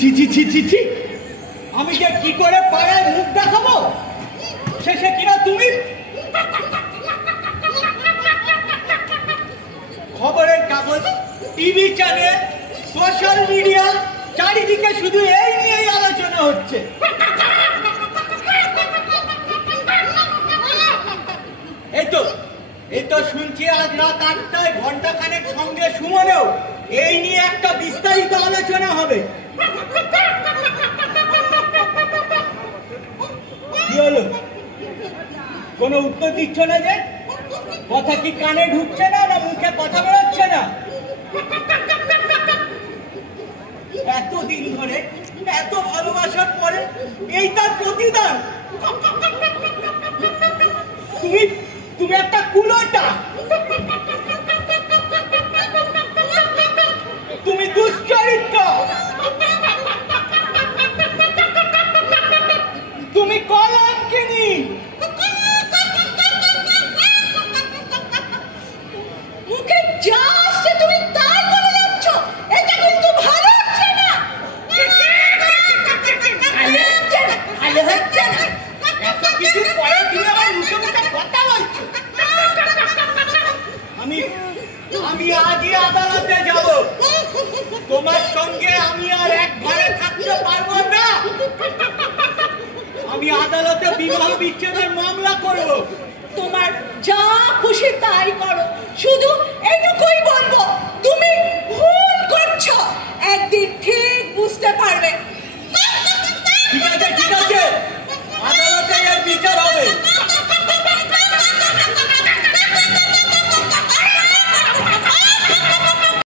ছি ছি ছি ছি ছি, আমি যে কি করে পাড়ায় মুখ দেখাবো, শেষে কিনা তুমি খবরের কাগজ, টিভি চ্যানেল, সোশ্যাল মিডিয়া, চারিদিকে শুধু এই নিয়েই আলোচনা হচ্ছে। এই তো শুনছি আজ রাত 8টায় ঘন্টাখানেক সঙ্গে সুমনেও এই নিয়ে একটা বিস্তারিত আলোচনা হবে। কি হলো, কোনো উত্তর দিচ্ছ না যে? কথা কি কানে ঢুকছে না, না মুখে কথা বেরোচ্ছে না? এতদিন ধরে এত ভালোবাসার পরে এই তার প্রতিদান। তুমি একটা কুলোটা, তুমি দুশ্চরিত্র, তুমি কলঙ্কিনী। মুখে যা আসছে তুমি তাই বলে যাচ্ছ, এটা কিন্তু ভালো হচ্ছে না। ভালো হচ্ছে না? এত কিছু পরে তুমি আমার মুখে মুখে কথা বলছো। আমি আজই আদালতে যাব। তোমার সঙ্গে আমি আর এক ঘরে থাকতে পারবো না। আমি আদালতে বিবাহ বিচ্ছেদের মামলা করব। তোমার যা খুশি তাই করো, শুধু এইটুকুই বলবো তুমি ভুল করছো। একদিন